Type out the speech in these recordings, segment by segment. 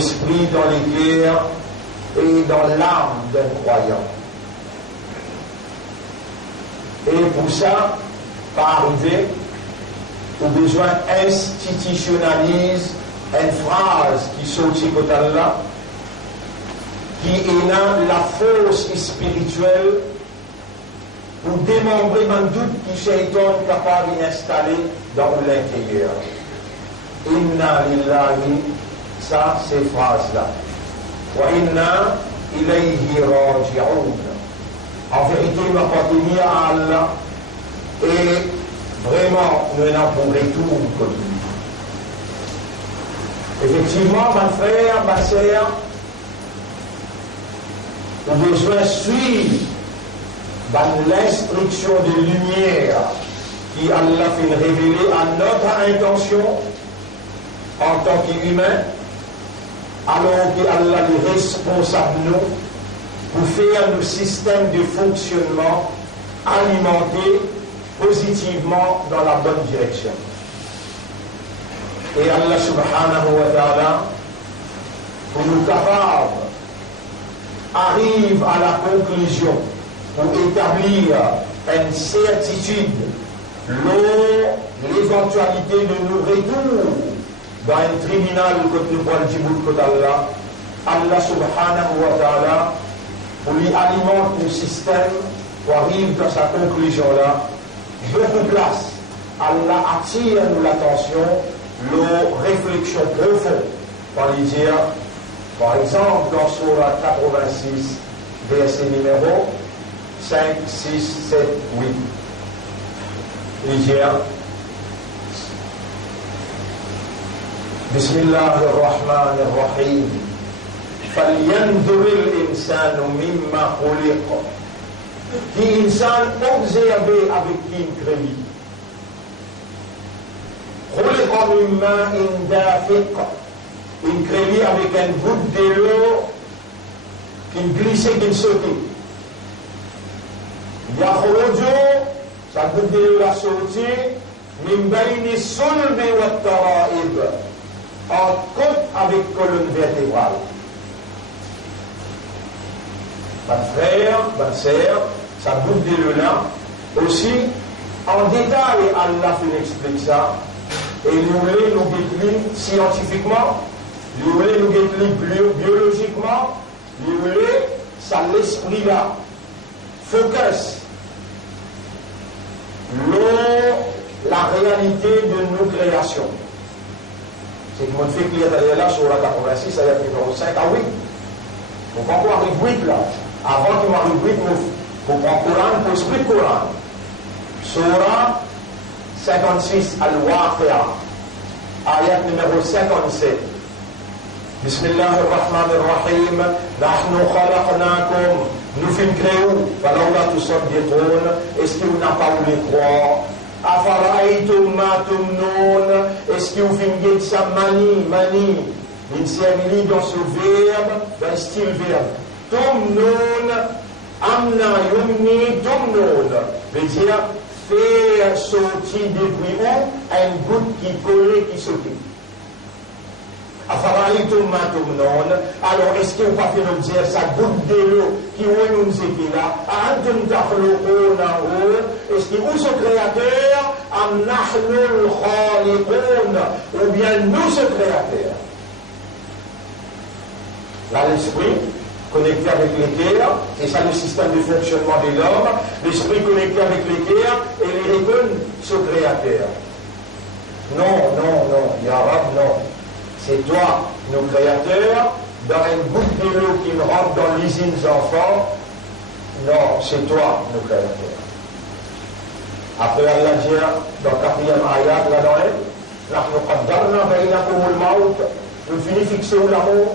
l'esprit, dans les cœurs et dans l'âme d'un croyant. Et pour ça, par arriver, au besoin institutionnalise une phrase qui sortit côté là, qui est la force spirituelle pour démembrer un doute qui Shaitan est capable d'installer dans l'intérieur. Inna lillahi, ça c'est phrase-là. Wa inna ilayhi raji'un. En vérité, nous appartenons à Allah et vraiment, nous n'avons pour retour que lui. Effectivement, ma frère, ma sœur, nous avons besoin de suivre l'instruction de lumière qui Allah fait révéler à notre intention en tant qu'humain, alors qu'Allah est responsable nous pour faire le système de fonctionnement alimenté positivement dans la bonne direction. Et Allah subhanahu wa ta'ala, pour nous capables, arrive à la conclusion pour établir une certitude lors l'éventualité de nos retours dans un tribunal que nous prenons du bout de Allah. Allah subhanahu wa ta'ala pour lui alimenter le système pour arriver dans sa conclusion là. Beaucoup de place. Allah attire nous l'attention, nos réflexions profondes. On lui dire, par exemple, dans Surah 86, verset numéro 5, 6, 7, 8. Il dit, Bismillahirrahmanirrahim. فَلْيَنْظُرِ الْإِنسَانُ مِمَّا خُلِقَ. Qui insan observé avec qui il crée. خُلِقَ مِنْ مَاءٍ دَافِقٍ. Il crée avec un goutte de l'eau qui glissait, qui sautait. يَخْرُجُ, sa goutte de l'eau la sortie, مِنْ بَيْنِ الصُّلْبِ وَالتَّرَائِبِ. En côte avec colonne vertébrale. Mon frère, ma sœur, ça goutte de l'eau là. Aussi, en détail, Allah fait expliquer ça. Et nous voulons nous guérir scientifiquement, nous voulons nous guérir biologiquement, nous voulons ça l'esprit là. Focus. La réalité de nos créations. C'est que mon fait qu'il y a là sur la 86, ça y est numéro 5 à 8. Donc encore arrive 8 là. Avant qu'il m'arrive 8, il faut prendre le Coran, il faut expliquer le Coran. Surah 56, Al-Waqi'a, ayat numéro 57. Bismillahirrahmanirrahim. Nahnu khalaqnakum. Nous films créés. Falawla tusaddiqun. Est-ce que vous n'avez pas voulu croire? Afara'aytum ma tumnun. Est-ce que vous filmez ça mani? Il s'est dans ce verbe, dans le style verbe. Tumnun, amna yumni tumnun. Veut dire faire sortir depuis une goutte qui collait, qui sautait. Afara'aytum ma tumnun. Alors, est-ce que vous pas fait nous dire sa goutte de l'eau qui nous était là? Antum takhluqunahu. Est-ce que vous ce créateur? Am nahnu al-khaliqun. Ou bien nous ce créateur? Là, l'esprit connecté avec les cœurs, c'est ça le système de fonctionnement de l'homme, l'esprit connecté avec les cœurs, et les reconnaît ce créateur. Non, Yarab, non. C'est toi, nos créateurs, dans une goutte de l'eau qui me rentre dans l'usine des enfants. Non, c'est toi, nos créateurs. Après, Allah dit, dans le 4e ayat, là dans nous finissons fixer l'amour.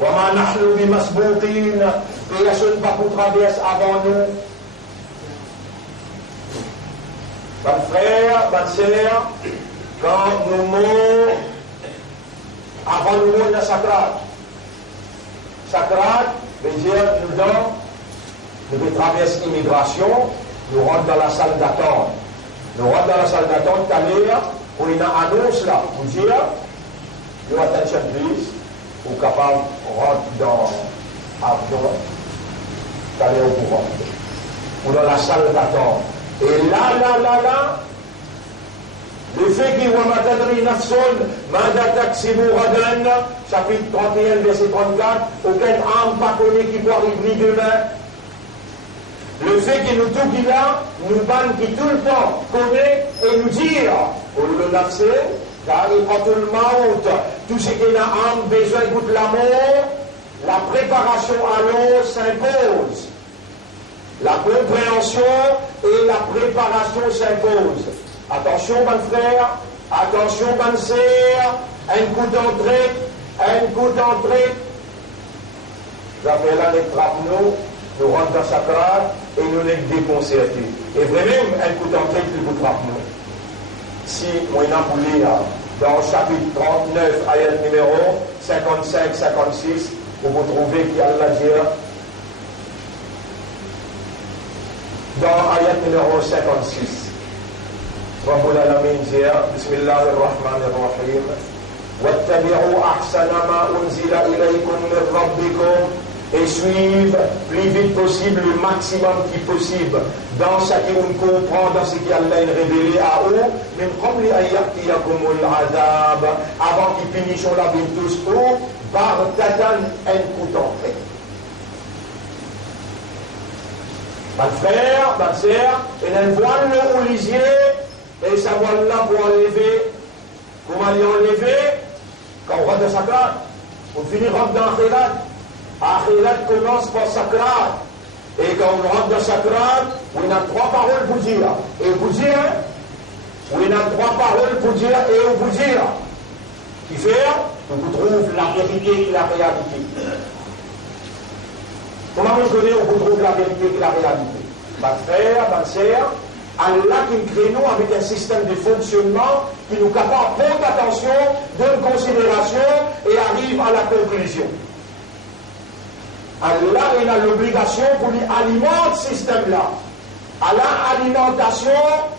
وَمَا نَحْنُ بِمَسْبُوقِينَ. Création pas pour traverser avant nous. Mon frère, ma sœur, quand nous mourons, avant nous mourons, il y a Sakrat. Sakrat veut dire nous devons traverser l'immigration, nous rentrons dans la salle d'attente. Nous rentrons dans la salle d'attente, où il y a une annonce là, pour dire, your attention please. Ou capables de rentrer dans l'avion, d'aller au courant, ou dans la salle d'attente. Et là, le fait qu'il y a Matadri Nafson, Mandatak Sibou Radan, chapitre 31, verset 34, aucun âme pas connu qui peut arriver demain. Le fait que nous tout qui là, nous bannes qui tout le temps connaît et nous dire, au lieu de nafse, car il prend tout le maout, tout ce qui a âme besoin de l'amour, la préparation à l'eau s'impose. La compréhension et la préparation s'imposent. Attention, mon frère, attention, bonne sœur, un coup d'entrée. J'appelle là les trappes, nous rentrons dans sa crâne et nous les déconcertés. Et vraiment, un coup d'entrée, il vous trappe nous. Si on a voulu dans le chapitre 39, ayat numéro 55-56, vous trouvez qu'il y a la dire. Dans ayat numéro 56. رب العالمين بسم الله الرحمن الرحيم واتبعوا أحسن ما أنزل إليكم من ربكم et suivre plus vite possible, le maximum qui possible dans ce qu'on comprend, dans ce qu'Allah a révélé à eux, même comme les ayatiyakumul azab, avant qu'ils finissent la vie tous ou par tatan un coup d'entrée. Ma frère, ma sœur, et un voile au lisier. Et ça voile-là pour enlever, comment l'enlever? Quand on rentre dans sa classe, on finit rentre dans Akhirat. Akhirat commence par sa classe. Et quand on rentre dans sa classe, on a trois paroles pour dire. Et pour dire, on a trois paroles pour dire et pour dire. Qui fait, on vous trouve la vérité et la réalité. Comment on connaît, on vous trouve la vérité et la réalité? Ma frère, ma sœur, Allah qui crée nous avec un système de fonctionnement qui nous capable de prendre attention, donne considération et arrive à la conclusion. Allah il a l'obligation pour lui alimenter ce système-là. À la alimentation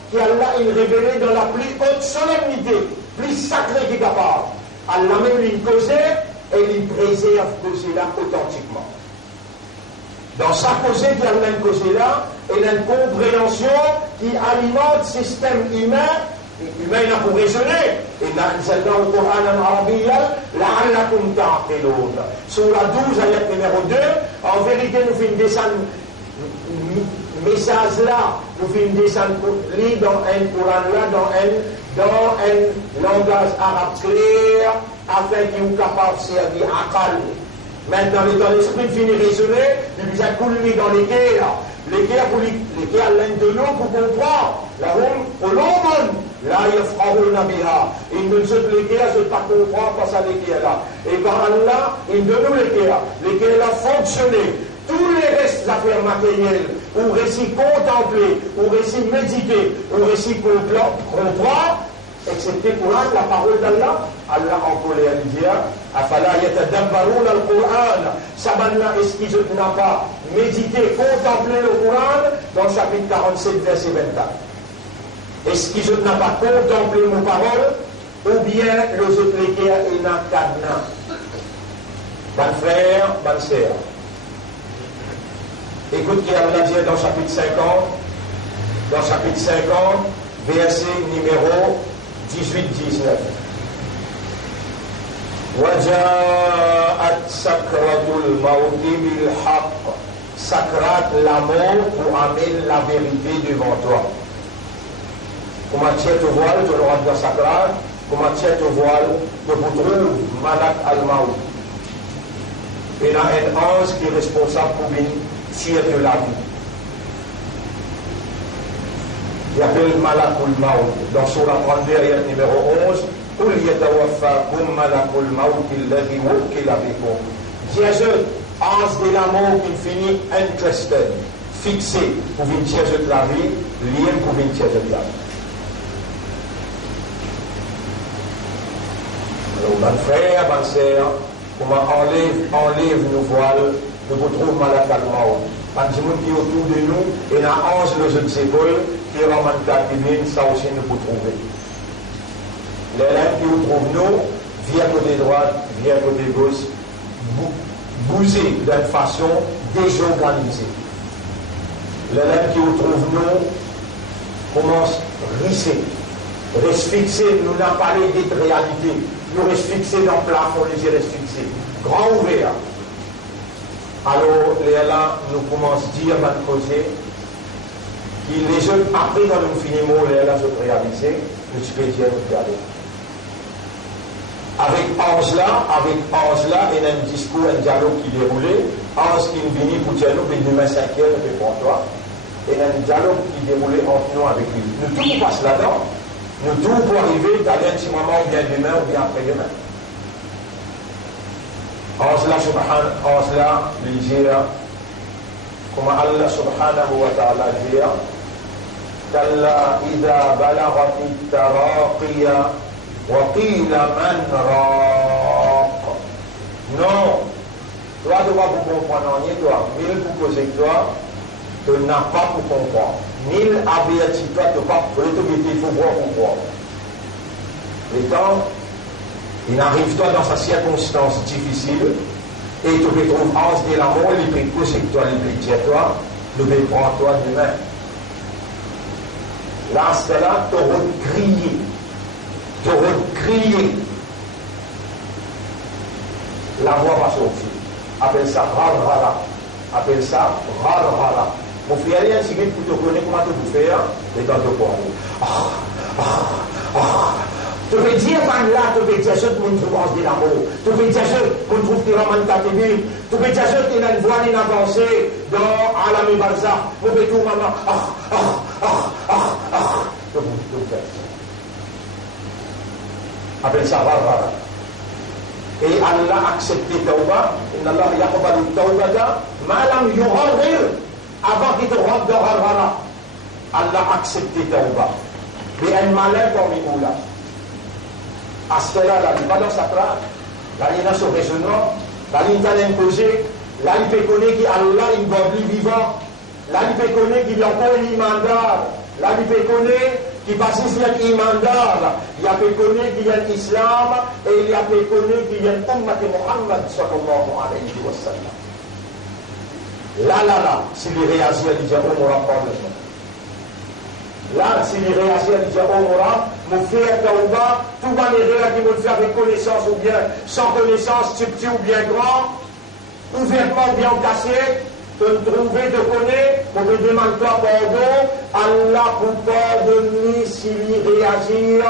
qui Allah il révélé dans la plus haute solennité, plus sacrée qu'il est capable. Allah même lui causait et il préserve causer-là authentiquement. Dans sa causée qui a une causée là, il y a une compréhension qui alimente le système humain. L'humain il a pour raisonner. Et dans le Coran en arabiya, la'allakum ta'qilun. Sur la 12, ayat numéro 2, en vérité, nous faisons descendre message là, nous faisons descendre dans un Coran là, dans un langage arabe clair, afin qu'il soit capable de servir à calme. Maintenant, dans l'esprit finit raisonner, il nous a coulé dans l'équerre. L'équerre, l'un de nous pour comprendre. La hum, au long là, il y a frahou nabiha. Il nous dit l'équerre, je ne pas comprendre parce à l'équerre là. Et par Allah, il nous donne l'équerre. L'équerre a fonctionné. Tous les restes d'affaires matérielles, ou récit contempler, ou récit méditer, ou récit comprendre, excepté pour la parole d'Allah. Allah en colère dit afala yatadabbaruna al-Qur'an. Sabanna est-ce qu'ils n'ont pas médité, contemplé le Coran dans le chapitre 47 verset 24. Est-ce qu'ils n'ont pas contemplé nos paroles ou bien les autres lesquels et n'a cadenas. Mon frère, ma sœur, écoute ce qu'Allah dit dans le chapitre 50, verset numéro 18-19. وجاءت سكرة الموت بالحق. Sakrat, la mort pour amener la vérité devant toi. Comment tu te voiles, tu le rentres dans Sakrat. Comment tu te voiles, tu vous trouves Malak al-Maout. Et il y a un ange qui est responsable pour venir tirer de la vie. Il appelle Malak al-Maout. Dans Surah 32, ayat numéro 11. قل يتوفاكم ملك الموت الذي وكل بكم. Jésus, ange de la mort qui finit interested, fixé pour venir chercher de la vie, lié pour venir chercher de la vie. Alors, mon frère, ma sœur, comment enlève nos voiles, nous vous trouvons Malak al-Maout. Quand je me dis autour de nous, il y a un ange de nos épaules qui rend un cabinet, ça aussi nous vous trouver. Les gens qui nous trouvent nous, via côté droite, via côté gauche, bouger d'une façon désorganisée. L'élève qui nous trouve nous commence à risser, reste fixé, nous n'avons pas de réalité, nous reste fixé dans le plafond, les yeux restent fixés, grand ouvert. Alors, là, nous commençons à dire, à causer, que les jeunes, après, quand nous finissons, là, se réaliser, nous peux dire, nous regarder. Avec Ange-là, il y a un discours, un dialogue qui déroulait. Ange qui nous venait pour dire, nous, puis demain 5 heures, nous pour toi. Et un dialogue qui déroulait entre nous avec lui. Nous tout passe là-dedans. Nous tout pour arriver d'aller un petit moment, ou bien demain, ou bien après-demain. Ange-là, lui dit, comme Allah subhanahu wa ta'ala dit, كلا إذا بلغت التراقي وقيل من راق. Non, toi tu vas pour comprendre rien, toi, mille pour causer toi, tu n'as pas pour comprendre. Mille avertis toi, tu n'as pas pour te dire il faut voir pour voir. Le temps, il arrive toi dans sa circonstance difficile, et tu peux trouver ange de l'amour, il peut causer toi, il peut dire toi, il peut prendre toi demain. Là, c'est là, tu auras crié. La voix va sortir. Appelle ça rara. Mon frère, il y a un signe pour te connaître comment tu peux faire, et dans te parler. Tu peux dire par là, tu peux dire ce que tu trouves de l'amour. Tu peux dire ce que tu trouves de l'amour. Tu peux dire ce que tu as une voix d'avancée dans Alam Barza. Tu peux tout maman. Tu peux faire ça. Appelle ça rara. Et Allah a accepté Tauba. Inna Allah yaqbalu Taubata. Malam yuharrir. Avant qu'il te rentre dans rara. Allah a accepté Tauba. Mais un malin parmi nous là. À ce là, il va dans sa place, là, il est dans son raisonnement, là, il est dans l'imposé, là, il peut connaître qu'Allah, il doit vivant, là, il peut connaître qu'il y a encore un imandar, là, il peut connaître qu'il passe ici un imandar, il peut connaître qu'il y a l'islam, et il peut connaître qu'il y a l'ummat de Muhammad, sallallahu alayhi wa sallam. Là, s'il réagit, il dit, on n'aura pas besoin. Là, s'il réagit, il dit, oh, mon frère Taouba, tout va les là qui vont le faire avec connaissance ou bien sans connaissance, petit ou bien grand, ouvertement ou bien cassé, de trouver, de connaître, on me demande toi pardon, Allah pour pardonner s'il réagit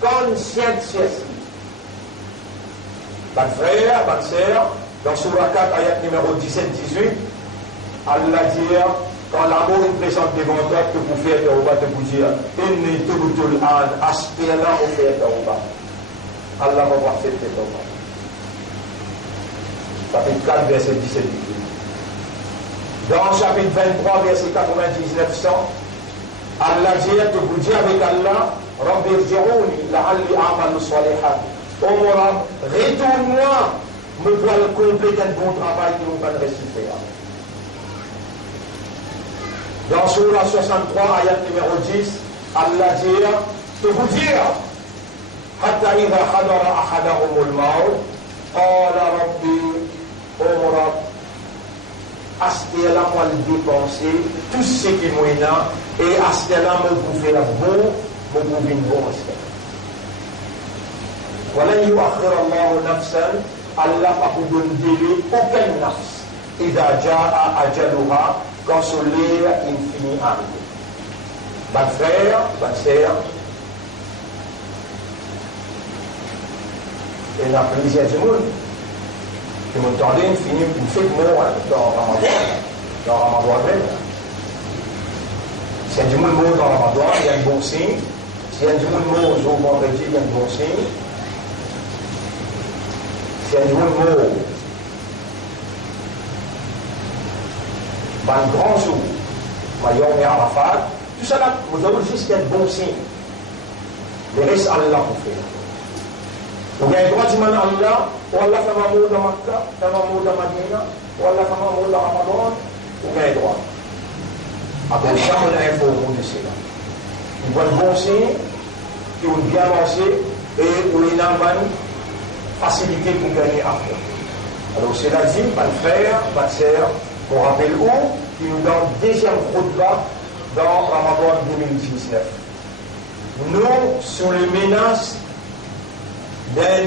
comme sieste. Bonne frère, bonne sœur, dans Surah 4, ayat numéro 17-18, Allah dit, quand l'amour est présent devant toi, tu peux faire Taouba, tu peux dire, inni tubtul an, aspirant au faire Taouba. Allah va voir faire Taouba. Chapitre 4, verset 17. Dans chapitre 23, verset 99, Allah dit, tu peux dire avec Allah, Rabbi irji'ouni, la'alli a'malu salihan. Oh mon Rab, retourne-moi, me voilà compléter un bon travail qui nous va le réciter. Dans Surah 63, ayat numéro 10, Allah dit, je vous dire, حتى إذا حضر أحدهم الموت قال ربي أو رب أستيلا moi le dépenser tout ce qui est là et أستيلا me vous faire bon, me vous faire bon. ولن يؤخر الله نفسا Allah pas vous donne délai aucun nafs إذا جاء أجلها quand son lire infini arrive. Bonne frère, bonne sœur, et la plusieurs du monde, qui m'entendait infini, une fait mot dans Ramadan même. Si un du monde mot dans Ramadan, il y a un bon signe. Si un du monde mot au vendredi, il y a un bon signe. Si un du monde mot un grand jour, Yom Arafat, tout ça là, vous avez juste un bon signe. Le reste, Allah pour faire. Donc, il y a un droit du man Allah, ou Allah fait un mot dans Makkah, fait un mot dans Madina, ou Allah fait un mot dans Ramadan, ou il y a un droit. Après, ça, on a un faux mot de cela. Il voit un bon signe, qui ont bien avancé, et où il y a une facilité pour gagner après. Alors c'est l'Asie, pas de frère, pas de sœur, qu'on rappelle où, qui nous donne deuxième khutbah dans Ramadan 2019. Nous, sous les menaces de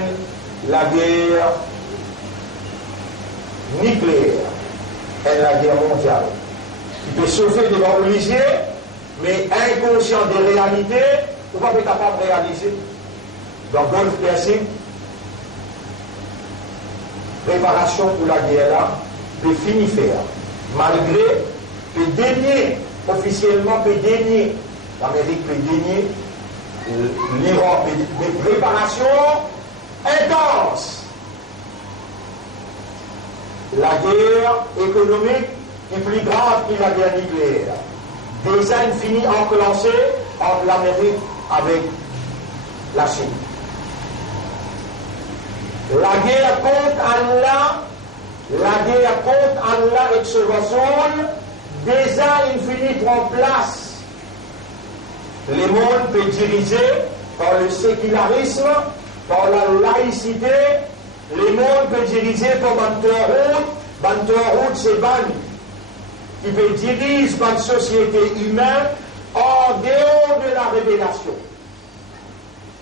la guerre nucléaire et la guerre mondiale, qui peut sauver devant l'Élysée, mais inconscient des réalités, ou pas être capable de réaliser. Dans Golfe Persique, préparation pour la guerre là, peut finir faire. Malgré que dénier, officiellement peut dénier, l'Amérique peut dénier, l'Iran peut dénier, des préparations intenses. La guerre économique est plus grave que la guerre nucléaire. Déjà fini enclenché entre l'Amérique avec la Chine. La guerre contre Allah, et ce Rasoul, déjà fini en place. Le monde peut diriger par le sécularisme, par la laïcité, le monde peut diriger par Bantourhout, c'est ban, qui peut diriger par une société humaine en dehors de la révélation.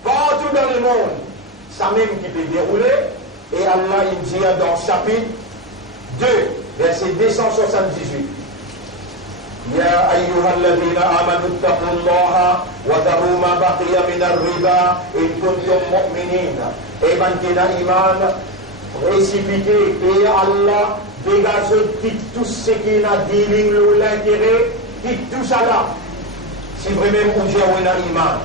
Partout dans le monde, ça même qui peut dérouler, et Allah il dit dans chapitre 2, verset 278. يا أيها الذين آمنوا اتقوا الله وذروا ما بقي من الربا إن كنتم مؤمنين. Et maintenant, iman, récipité, et Allah, dégage tout ce qui n'a dit l'intérêt, tout ça là. Si vraiment on dit un iman,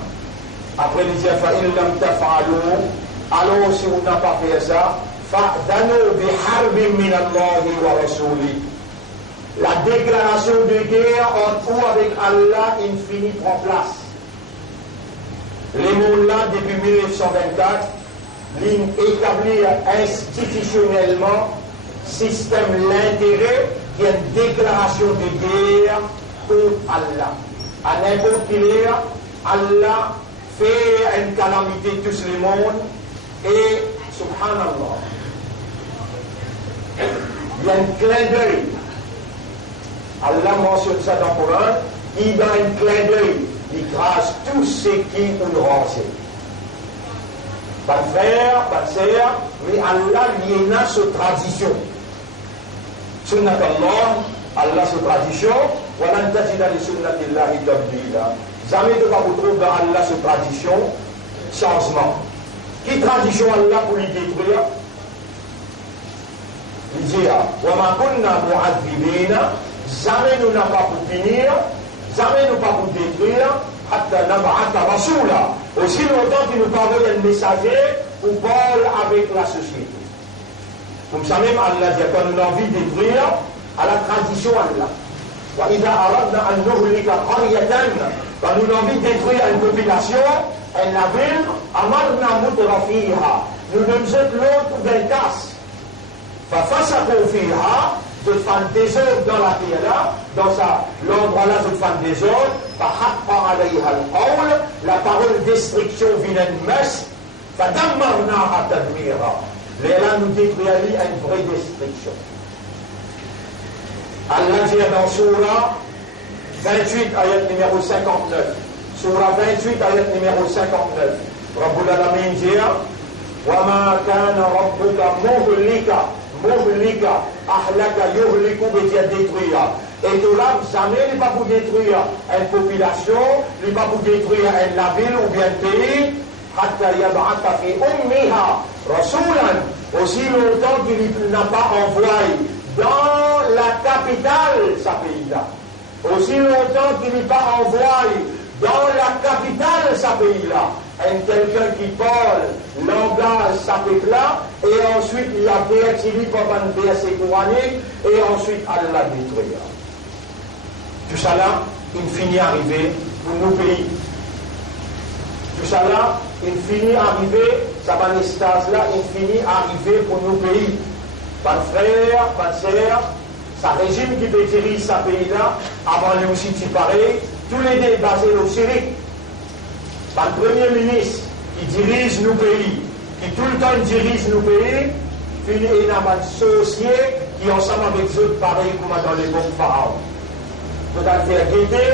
après il dit فإن لم تفعلوا, alors si on n'a pas fait ça, فأذنوا بحرب من الله ورسوله. La déclaration de guerre entre ou avec Allah infinie prend place. Les mots-là, depuis 1924, établir institutionnellement système l'intérêt qui est une déclaration de guerre contre Allah. À n'importe quelle heure, Allah fait une calamité tous les mondes et, subhanallah, il y a un clin d'œil. Allah mentionne ça dans le Coran, il a un clin d'œil, il crache tout ce qui nous renseigne. Pas de frère, pas de sœur, mais Allah il a sa tradition. Sunnat Allah sa tradition, voilà une tajida de sunnat Allah tabdila. Jamais de pas vous trouver dans Allah sa tradition, changement. Qui tradition Allah pour lui détruire? Il dit, wa ma kunna mu'adhibina. Jamais nous n'avons pas pour finir, jamais nous pas pour détruire, hatta nab'atha rasula. Aussi longtemps qu'il nous parle un messager ou parle avec la société. Comme ça même Allah dit quand nous avons envie de détruire à la tradition Allah. Wa idha aradna an nuhlika qaryatan, quand nous avons envie de détruire une population, une ville, amarna mutrafiha. Nous nous jetons l'autre d'un casse. Fa fasaqu fiha. De faire des ordres dans la terre là, dans l'endroit là, de faire des ordres, la parole destruction vient une messe, là nous détruisons une vraie destruction. Allah dit dans Surah 28, ayat numéro 59. Surah 28, ayat numéro 59. Rabbul Alamin dit, وَمَا كَانَ رَبُّكَ Mohlika, ahlaka, yuhliku, veut dire détruire. Et tout là, jamais il n'est pas pour détruire une population, il n'est pas pour détruire la ville ou bien un pays. Hatta yab'atha fi ummiha rasulan. Aussi longtemps qu'il n'a pas envoyé dans la capitale, sa pays-là. Aussi longtemps qu'il n'est pas envoyé dans la capitale, sa pays-là. Quelqu'un qui parle langage sapécla et ensuite il a réactivé comme un verset coranique et ensuite Allah détruire. Tout ça là, il finit arriver pour nos pays. Tout ça là, il finit arriver, ça va l'estase là, il finit arriver pour nos pays. Pas de frère, pas de sœur, ça régime qui peut diriger sa pays là, avant lui aussi tu pareil, tous les deux basés au Syrie. Le Premier ministre qui dirige nos pays, qui tout le temps dirige nos pays, finit et n'a pas associé qui ensemble avec eux pareil comme dans les bons pharaons. Nous allons faire guetter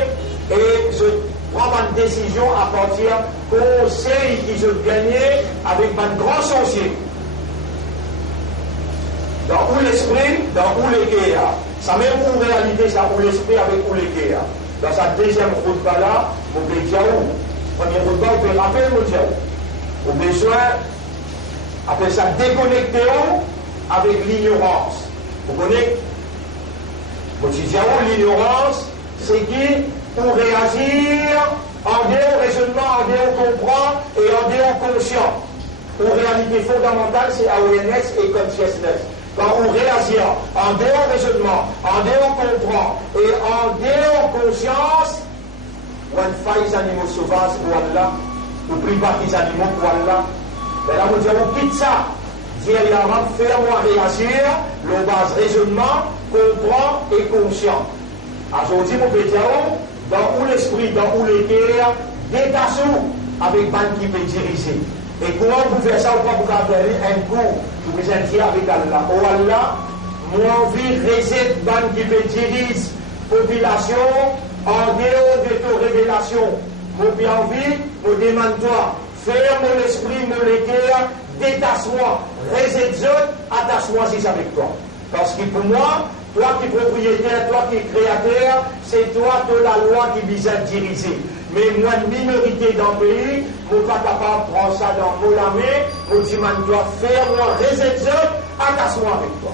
et je prends une décision à partir conseil qu'ils ont gagné avec un grand sorcier. Dans où l'esprit, dans où les guerres. Ça même en réalité, ça où l'esprit avec où les guerres. Dans sa deuxième route là, vous pouvez dire où. Première route là, vous pouvez rappeler le dire où. Au besoin, après ça, déconnecter où avec l'ignorance. Vous connaissez? Vous dites où l'ignorance, c'est qui pour réagir en dehors raisonnement, en dehors comprend et en dehors conscient. En réalité fondamentale, c'est awareness et consciousness. Quand on réagit en dehors raisonnement, en dehors comprend et en dehors conscience, on fait les animaux sauvages pour Allah, on ne prie pas les animaux pour Allah. Mais là, on dit, on quitte ça. Diarièrement, faire-moi réagir, le base raisonnement, comprend et conscient. Aujourd'hui, mon pétier, dans où l'esprit, dans où les guerres, détachons avec ban qui peut diriger. Et comment vous faites ça ou pas pour faire un coup pour vous sentir avec Allah? Oh Allah, moi envie reset ban qui peut diriger population en dehors de toute révélation. Moi bien envie, me demande-toi, faire mon esprit, mon guerres, détache-moi, reset attache-moi si c'est avec toi. Parce que pour moi, toi qui es propriétaire, toi qui es créateur, c'est toi de la loi qui vise à diriger. Mais moi, une minorité dans le pays, je ne suis pas capable de prendre ça dans mon main, je me dis, je dois faire, moi, réserve, attache-moi avec toi.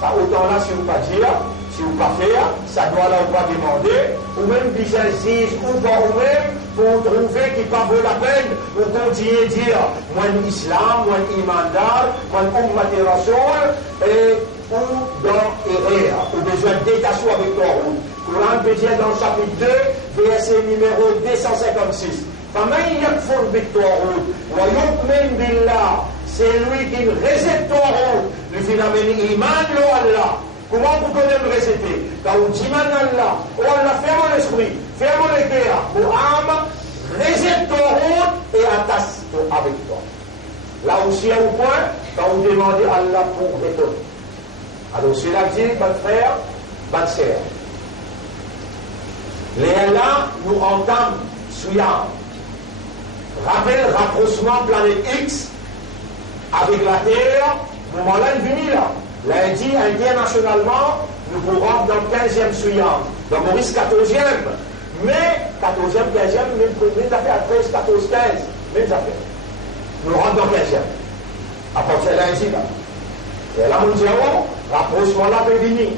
Ça, autant là, si vous ne pas dire, si vous ne pas faire, ça doit là, ou pas demander, ou même viser ou pas ou même, pour trouver qu'il pas vaut la peine, ou continuer à dire, moi, l'islam, moi, l'imandal, moi, l'ummat rasoul, et ou dans erreur, ou besoin de détacher avec toi. Courant peut dire dans le chapitre 2, verset numéro 256. فَمَنْ يَكْفُرْ بِالطَّاغُوتِ وَيُؤْمِنْ بِاللَّهِ, c'est lui qui rejette ton route, le phénomène iman le Allah. Comment vous pouvez me rejeter? Quand vous dites Allah, oh Allah, ferme l'esprit, ferme le cœur, pour âme, rejette ton route et attache-toi avec toi. Là aussi, à un point, quand vous demandez Allah pour répondre. Alors, c'est là que dit, mon frère, ma sœur. Les là, nous entendons, souillard. Rappel, rapprochement planète X avec la Terre, moment-là, il vient là. Lundi, internationalement, nous pourrons dans le 15e souillard. Dans Maurice, 14e. Mais, 14e, 15e, même affaire à 13, 14, 15. Même affaire. Nous rentrons dans le 15e. À partir de lundi, là. Et là, nous dirons, rapprochement là peut venir.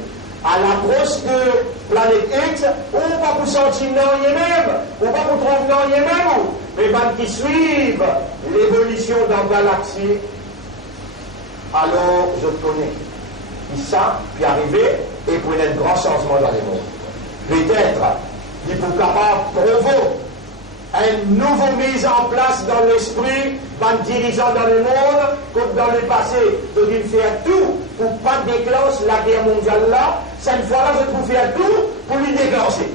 À l'approche de planète X, ou pas pour sentir non même, ou pas pour trouver non même, mais ben qui suivent l'évolution dans la galaxie, alors je connais. Et ça, puis arriver, et pour un grand changement dans les mondes. Peut-être, il faut capable de provoquer une nouvelle mise en place dans l'esprit, par dirigeant dans le monde, comme dans le passé, de faire tout pour ne pas déclencher la guerre mondiale là. Cette fois-là, je peux faire tout pour lui déclencher.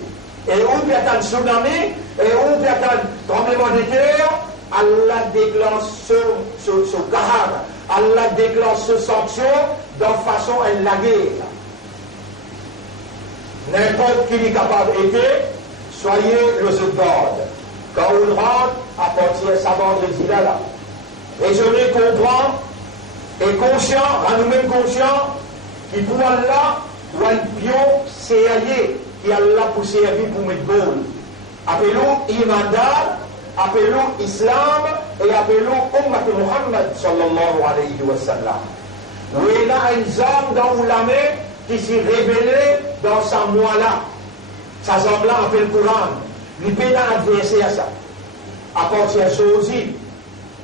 Et on peut attendre un tsunami, et on peut attendre un tremblement de terre, Allah déclenche ce kahar, Allah déclenche ce sanction de façon à la guerre. N'importe qui est capable d'être, soyez le seconde. Quand on rentre, à partir de sa vendredi là, raisonner, comprendre, et conscient, à nous-mêmes conscients, qui pour Allah, ou un pion, c'est allié, qui Allah pour servir pour mettre goal. Appelons Imandal, appelons Islam, et appelons Ummat Muhammad, sallallahu alayhi wa sallam. Où il a un homme dans l'Oulamé qui s'est révélé dans sa moi-là. Sa homme-là appelle le Coran. Il peut adverser à ça. À partir de ça aussi,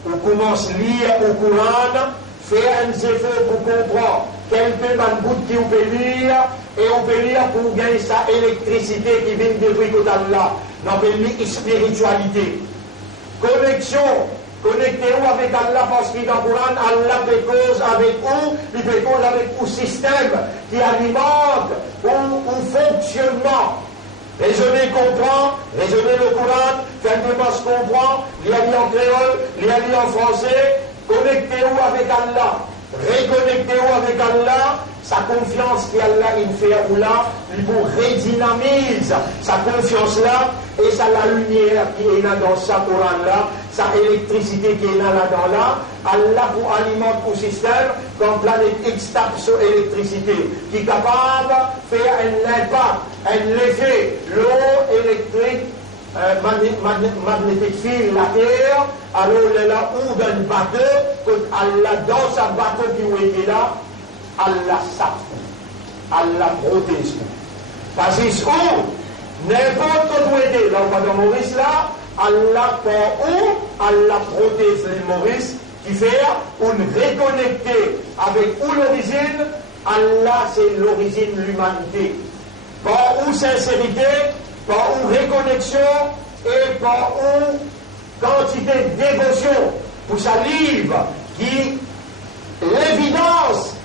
on commence à lire au Coran, faire un effort pour comprendre quel peu de bout qui on peut lire, et on peut lire pour gagner sa électricité qui vient de côté d'Allah. On peut lire spiritualité. Connexion. Connectez-vous avec Allah parce qu'il dans le Coran, Allah fait cause avec vous, il fait cause avec vous système qui alimente ou fonctionnement. Raisonner, comprendre, raisonner le Coran, faire des masses comprendre, lire en créole, lire en français, connectez-vous avec Allah. reconnecter avec Allah, sa confiance qu'Allah il fait ou là, il vous redynamise sa confiance là, et ça la lumière qui est là dans sa Coran là, sa électricité qui est là dans là, Allah vous alimente au système, comme planète X tape sur l'électricité, qui est capable de faire un impact, un effet, l'eau électrique, magnétique fil, la terre, alors il est là où dans le bateau, que Allah dans sa bateau qui est là, Allah s'appelle, Allah protège. Parce que n'importe où est là, dans Maurice là, Allah pour où, Allah protège le Maurice, qui fait une reconnecter avec où l'origine, Allah c'est l'origine de l'humanité. Par où sincérité, par où reconnexion et par où quantité de dévotion pour sa livre qui l'évidence,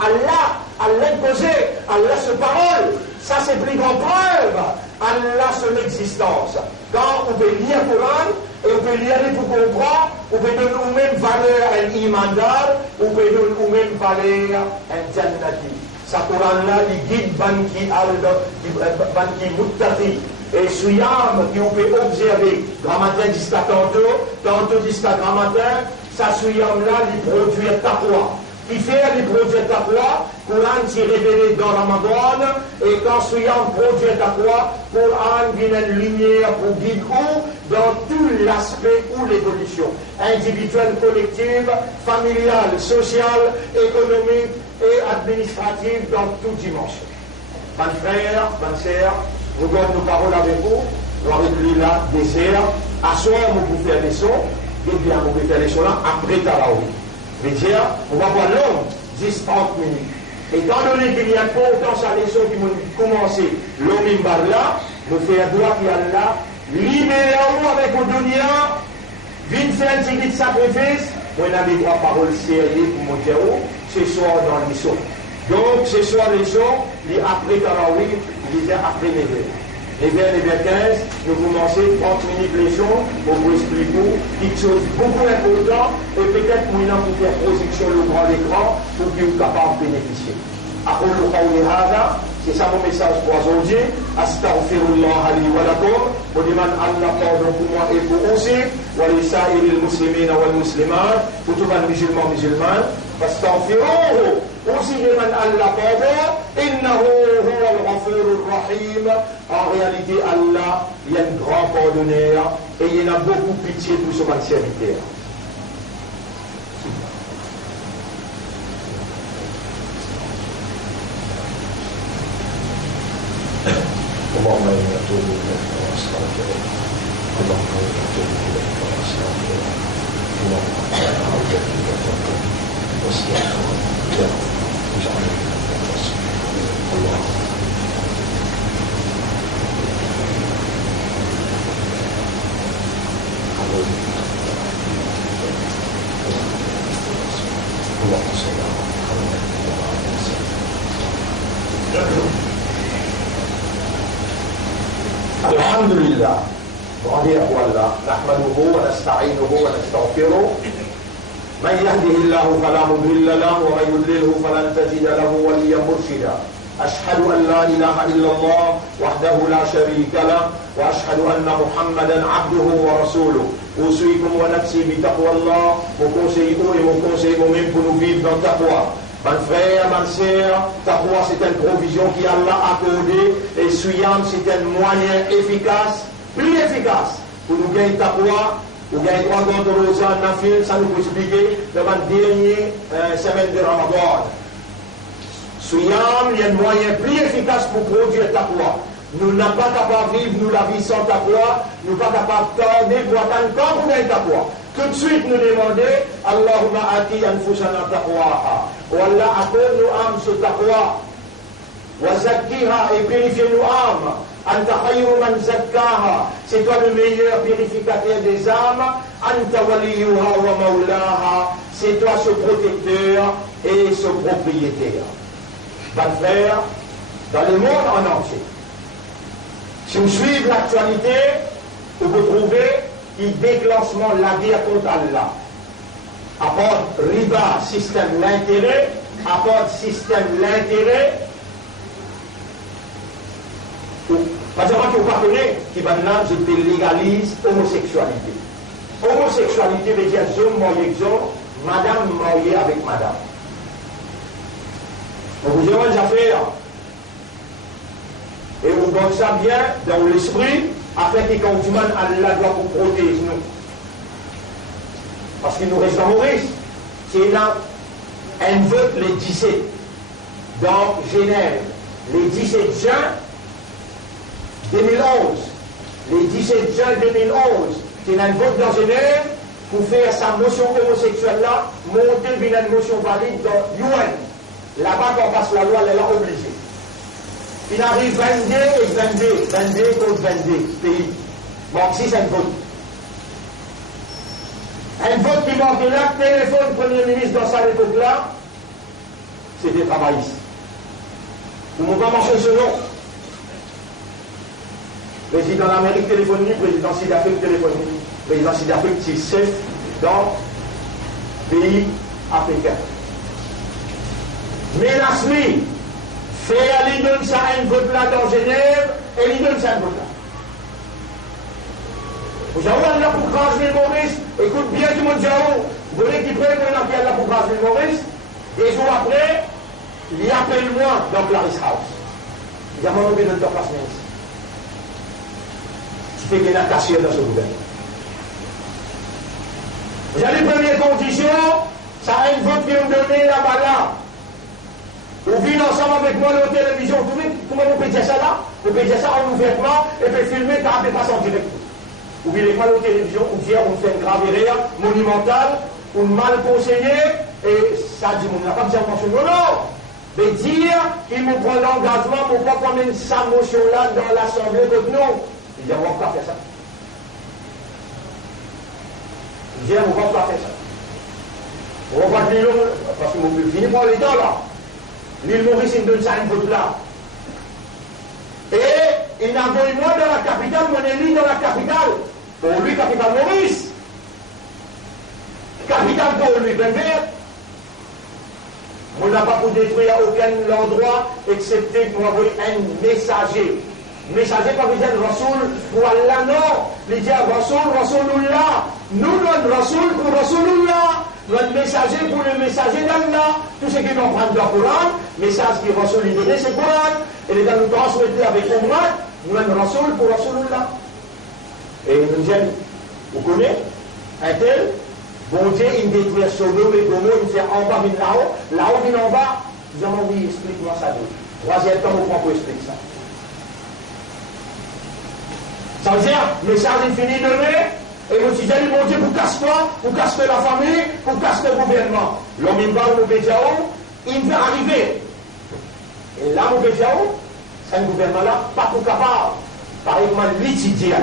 Allah imposé, Allah se parole, ça c'est plus grande preuve, Allah son existence. Quand on peut lire le Coran, et on peut lire pour comprendre, on peut donner nous-mêmes valeur à l'imandal, on peut donner nous-mêmes valeur à un jannati. Ce Coran-là, il guide Banki Muttaqi. Et Souyam, qui on peut observer, grammatin jusqu'à tantôt jusqu'à grammatin, ça Souyam-là, il produit taqwa. Qui fait les produire taqwa, Coran s'est révélé dans Ramadan, et quand Souyam produit taqwa, Coran vient une lumière pour guider où, dans tout l'aspect ou l'évolution, individuelle, collective, familiale, sociale, économique et administrative dans toute dimension. Mon frère, ma sœur, nous donnons nos paroles avec vous, nous avec lui là, désert, à soir, on peut faire les sons, et bien, on peut faire les sons là, après Taraoui. C'est-à-dire, on va voir l'homme, 10-30 minutes. Étant donné qu'il y a importance à les sons qui vont commencer, l'homme imbar là, nous faisons droit qu'il y a là, libérez-vous avec vos dunya, vite faire un petit sacrifice, on a des trois paroles sérieuses pour mon dire, ce soir dans les sons. Donc, ce soir les sons, les après Taraoui, les après les vers. Les vers 15, nous commençons 30 minutes les sons pour vous expliquer quelque chose beaucoup important et peut-être pour nous faire projection le grand écran pour que vous soyez capable de bénéficier. أقول قولي هذا c'est ça mon message pour aujourd'hui. Astaghfirullah li wa lakum, pour demander Allah pardon pour moi et pour aussi, wa li sa'iril muslimina wal muslimat, pour tous les musulmans musulmanes. Fastaghfiruhu, aussi demander Allah pardon, innahu huwa al-ghafurur rahim. En réalité, Allah, il y a un grand pardonneur et il y en a beaucoup pitié pour son serviteur. اللهم إنا نتوب إليك ونستغفرك اللهم إنا نتوب إليك ونستغفرك اللهم إنا نعوذ بك واستغفرك واجعلنا من المخلصين اللهم اللهم صل على محمد وعلى آله وسلم. الحمد لله وعليه أقوال نحمده ونستعينه ونستغفره من يهده الله فلا مضل له ومن يضلله فلن تجد له وليا مرشدا أشهد أن لا إله إلا الله وحده لا شريك له وأشهد أن محمدا عبده ورسوله أوصيكم ونفسي بتقوى الله وكونسيئوا منكم vivre dans taqwa. Mon frère, ma sœur, taqwa c'est une provision qui Allah a accordée et Souyam c'est un moyen efficace, plus efficace pour nous gagner taqwa, pour gagner 3 grands rosa, nafil, ça nous peut expliquer dans la dernière semaine de Ramadan. Souyam, il y a un moyen plus efficace pour produire taqwa. Nous n'sommes pas capables de vivre nous la vie sans taqwa, nous ne sommes pas capables de tourner pour attendre quand vous gagner taqwa. Tout de suite nous demander Allahumma ati anfusana taqwaha. Oh Allah, accorde nos âmes ce taqwa. Wa zakkiha et purifie nos âmes. Anta khayru man zakkaha. C'est toi le meilleur purificateur des âmes. Anta waliyuha wa maulaha. C'est toi ce protecteur et ce propriétaire. Va le faire dans le monde en entier. Si vous suivez l'actualité, vous pouvez trouver le déclenchement de la guerre contre Allah. apporte riba, système l'intérêt, apporte système l'intérêt. Parce que vous comprenez qui maintenant je légalise l'homosexualité. Homosexualité veut dire homme marié avec homme, madame mariée avec madame. Donc vous avez des affaires. Et on donne ça bien dans l'esprit, afin que quand tu Allah doit vous protéger nous. Parce qu'il nous reste dans Maurice. C'est là, un vote les 17 dans Genève, les 17 juin 2011. Les 17 juin 2011, c'est un vote dans Genève pour faire sa motion homosexuelle là, monter une motion valide dans UN. Là-bas, quand on passe la loi, elle est obligée. Il arrive 22 et 22 contre 22 pays. Bon, si c'est un vote. Un vote qui manque là, téléphone Premier ministre dans sa époque là, c'est des travaillistes. Vous ne pouvez pas marcher ce nom. Président d'Amérique téléphonique, président Sud-Afrique téléphonique. Président Sud-Afrique, c'est chef dans pays africains. Menace-lui. Fait, il donne ça un vote là dans Genève, et il donne ça un vote là. Vous avez là pour craser Maurice, écoute bien tout le monde, vous voulez qu'il prenne un appel là pour craser Maurice, et jours après, il appelle moi dans Clarice House. Il y a mon nom de notre place ici. Tu fais qu'il y a un cassier dans ce gouvernement. Vous avez les premières conditions, ça a une vote qui nous donne là-bas là. Vous venez ensemble avec moi à la télévision. Comment vous pouvez dire ça là? Vous pouvez dire ça en ouvertement et puis filmer quand on passe en direct. Vous venez avec moi à la télévision, on dit on fait une graverie monumentale, on mal conseillé, et ça dit on n'a pas besoin de mentionner. Non, non! Mais dire qu'il me prend l'engagement pour pas qu'on mène sa motion là dans l'Assemblée contre nous. Il dit on va pas faire ça. Il dit on va pas faire ça. On va pas dire parce qu'on peut finir par les temps là. L'île Maurice, il donne ça une vote là. Et il n'a envoyé moi dans la capitale, mon élu dans la capitale. Pour lui, capitale Maurice. Capitale pour lui, ben vert. On n'a pas pour détruire aucun endroit, excepté que nous envoyons un messager. Messager, pas besoin de Rasoul pour Allah, non. Il dit à Rasoul, Rasoulullah. Nous donnons Rasoul pour Rasoulullah. Notre messager pour le messager d'Allah. Tout ce qui nous prend dans le Coran, message qui Rasoul lui donne, c'est le Coran. Et les gars nous transmettent avec Omar, nous donnons Rasoul pour Rasoulullah. Et nous disons, vous connaissez, un tel, bon Dieu, il détruit Sodome et Gomorrhe, il fait en bas, il là-haut, là-haut, il en bas. Nous avons oui, explique-moi ça. Troisième temps, on prend pour expliquer ça. Ça veut dire, le message est fini donné, et nous disons, mon Dieu, pour casser la famille, pour casser le gouvernement. L'homme, il va au Bédiaou, il va arriver. Et là, au Bédiaou, c'est un gouvernement là, pas pour capable. Par exemple, l'étudier,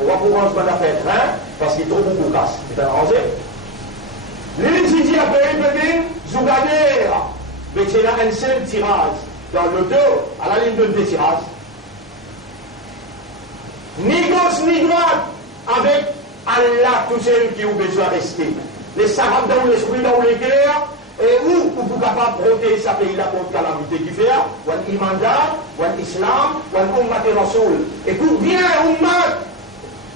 on va pouvoir se faire affaire, hein, parce qu'il est trop beaucoup casse. C'est arrangé. L'étudier a payé le Zougadère, mais c'est là un seul tirage. Dans le dos, à la ligne de deux tirages. Ni gauche ni droite, avec Allah, tous ceux qui ont besoin de rester. Les Sarabes dans l'esprit, dans les guerres, et où vous capable de protéger sa pays là contre la calamité qui fait, ou l'imandar, ou l'islam, ou l'ummat et rasoul. Écoute bien, ummat.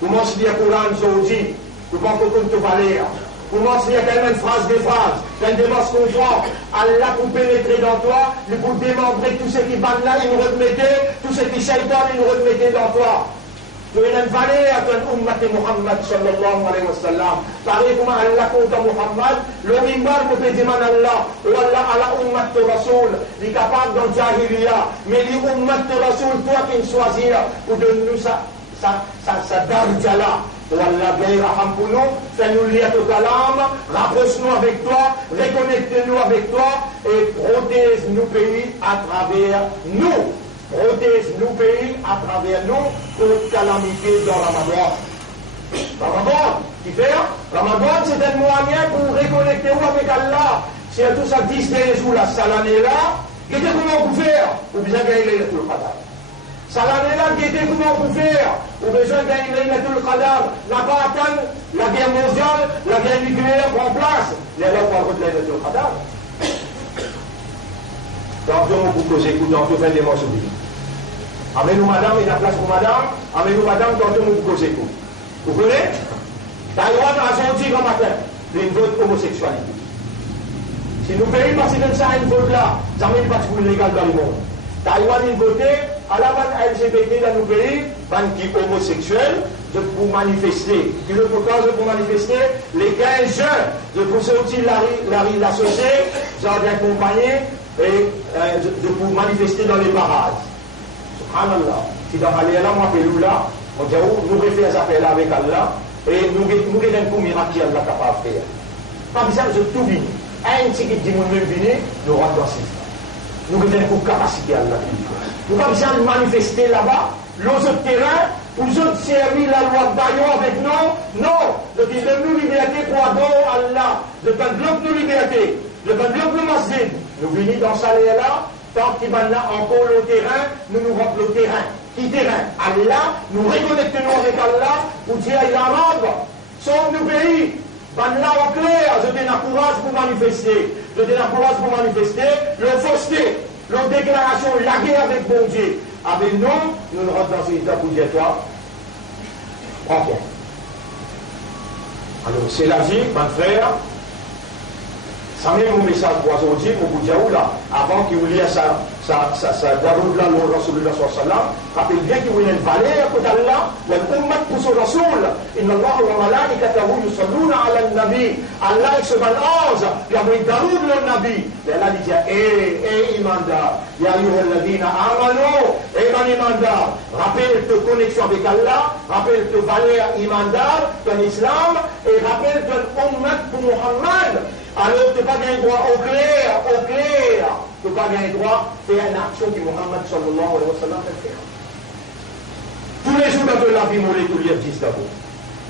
Comment se dit le Coran aujourd'hui? Comment on peut parler? Comment se dit tellement de phrases des phrases? Quand des masses comprend, Allah pour pénétrer dans toi, il pour démembrer tout ce qui va là, il nous remettait, tout ce qui shaitan, il nous remettait dans toi. Tu es une valeur à ton ummat Muhammad sallallahu alayhi wa sallam. Pareil comme Allah compte Muhammad, le mimbar peut dire Allah, ou Allah à la ummat de Rasoul, il est capable dans Jahiliya, mais l'ummat de Rasoul, toi qui choisis pour donner nous sa darja là. Wallah, Gaïraham pour nous, fais-nous lire ton kalam, rapproche-nous avec toi, reconnecte-nous avec toi et protège nos pays à travers nous. Protège nos pays à travers nous contre calamité dans Ramadan. Ramadan, qui fait Ramadan, c'est un moyen pour reconnecter vous avec Allah. C'est tout ça 10 derniers jours, la salanée là, qu'est-ce que vous faire? Ou bien gagner le Qadar. Ça l'année-là, guettez comment vous faire. Ou besoin de gagner le Qadar. N'a pas atteint la guerre mondiale, la guerre nucléaire prend place. Mais alors, on va le Qadar. Donc, vous posez, écoutez, vous faites des morceaux. Amène-nous madame, il y a place pour madame. Amène-nous madame, quand vous posez. Vous connaissez? Taïwan a sorti comme matin d'une vote homosexualité. Si nous pays passons comme ça à une vote là, ça ne veut pas que légal dans le monde. Taïwan a voté à la bande LGBT dans nos pays, bande qui est homosexuelle, pour manifester. Puis le pourquoi pour manifester, les 15 jeunes, de pour sortir la société, jardin compagnie, et pour manifester dans les barrages. Subhanallah. Si dans Allah, moi, là, on dit, nous devons faire des appels avec Allah, et nous avons un miracle qui est capable de faire. Pas besoin de tout venir. Un petit qui dit, nous même venir, nous rentrons dans ce système. Nous avons une capacité à Allah. Nous n'avons pas besoin de manifester là-bas, l'autre terrain, pour autres servir la loi de Bayon avec nous. Non. Donc il donne nous liberté pour adorer Allah. Le ben bloc de liberté. Le ben bloc de masjid. Nous venons dans ce là, tant qu'il y a encore le terrain, nous nous rendons le terrain. Qui terrain? Allah, nous reconnectons avec Allah pour dire il arabe. Sommes nos pays. Ben là, au clair, je donne un courage pour manifester. Je donne un courage pour manifester. Le fausseté, la déclaration, la guerre avec bon Dieu. Avec nous, nous rentrons dans ce état pour dire toi. Ok. Alors, c'est la vie, mon frère. Ça même mon message pour aujourd'hui, pour vous dire là, avant qu'il vous lise ça daroud là, le Rasulullah sallallahu alayhi wa sallam, rappelez bien qu'il y a une valeur pour Allah, l'ummat pour son Rasoul. Inna Allah wa malaikatahu yusalluna ala nabi. Allah il se balance, il y a un daroud le nabi. Et Allah dit, imandar, ya ayyuha alladhina amanu, man imandar. Rappelle ta connexion avec Allah, rappelle ta valeur imandar, ton islam, et rappelle ton ummat pour Muhammad. Alors, tu n'as pas gagné droit au clair. Tu n'as pas gagné droit à faire une action que Muhammad sallallahu alayhi wa sallam fait faire. Tous les jours dans la vie, mon lire 10 d'abord.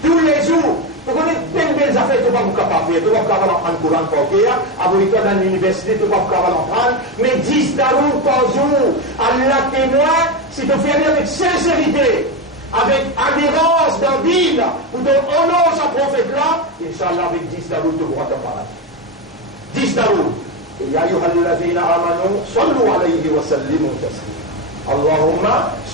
Tous les jours. Tu connais belles affaires, tu n'es pas capable de faire. Tu n'es pas capable d'apprendre le Coran pour faire. Avec toi dans l'université, tu n'es pas capable d'apprendre. Mais 10 d'abord par jour. Allah témoin, si tu fais rien avec sincérité, avec adhérence dans le dîne, pour donner honneur à ce prophète-là, Inch'Allah, avec 10 d'abord, tu pourras te parler. 10 داود يا أيها الذين آمنوا صلوا عليه وسلموا تسليما اللهم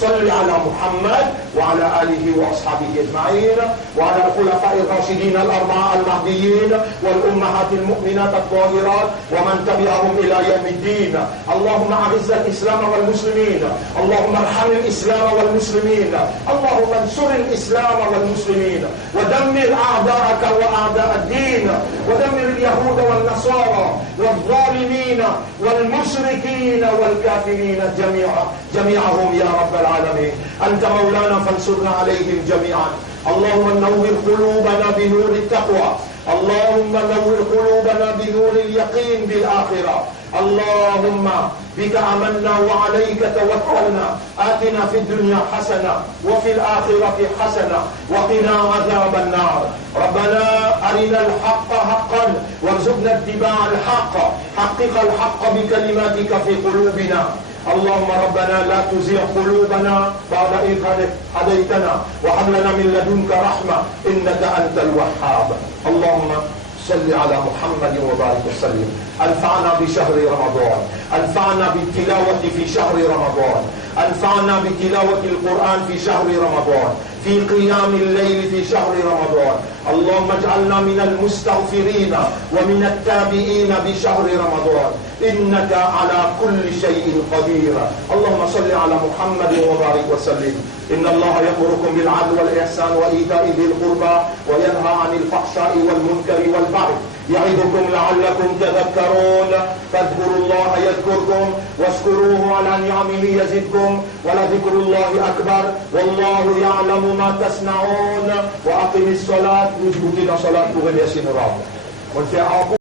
صل على محمد وعلى آله وأصحابه أجمعين وعلى الخلفاء الراشدين الأربعة المهديين والأمهات المؤمنات الطاهرات ومن تبعهم إلى يوم الدين اللهم أعز الإسلام والمسلمين اللهم ارحم الإسلام والمسلمين اللهم انصر الإسلام والمسلمين ودمر أعداءك وأعداء الدين ودمر اليهود والنصارى والظالمين والمشركين والكافرين جميعهم يا رب العالمين أنت مولانا فانصرنا عليهم جميعا اللهم نور قلوبنا بنور التقوى اللهم نور قلوبنا بنور اليقين بالآخرة اللهم بك آمنا وعليك توكلنا آتنا في الدنيا حسنة وفي الآخرة حسنة وقنا عذاب النار ربنا أرنا الحق حقا وارزقنا اتباع الحق حقق الحق بكلماتك في قلوبنا اللهم ربنا لا تزغ قلوبنا بعد إذ هديتنا وهب لنا من لدنك رحمة إنك أنت الوهاب اللهم صل على محمد وبارك وسلم أنفعنا بشهر رمضان أنفعنا بالتلاوة في شهر رمضان أنفعنا بتلاوة القرآن في شهر رمضان في قيام الليل في شهر رمضان اللهم اجعلنا من المستغفرين ومن التابعين بشهر رمضان إنك على كل شيء قدير اللهم صل على محمد وبارك وسلم إن الله يأمركم بالعدل والإحسان وإيتاء ذي القربى وينهى عن الفحشاء والمنكر والبغي يعظكم لعلكم تذكرون فاذكروا الله يذكركم واشكروه على نعمه يزدكم ولذكر الله أكبر والله يعلم ما تصنعون وأقم الصلاة نجبك إلى صلاة pour remercier nos rabbins.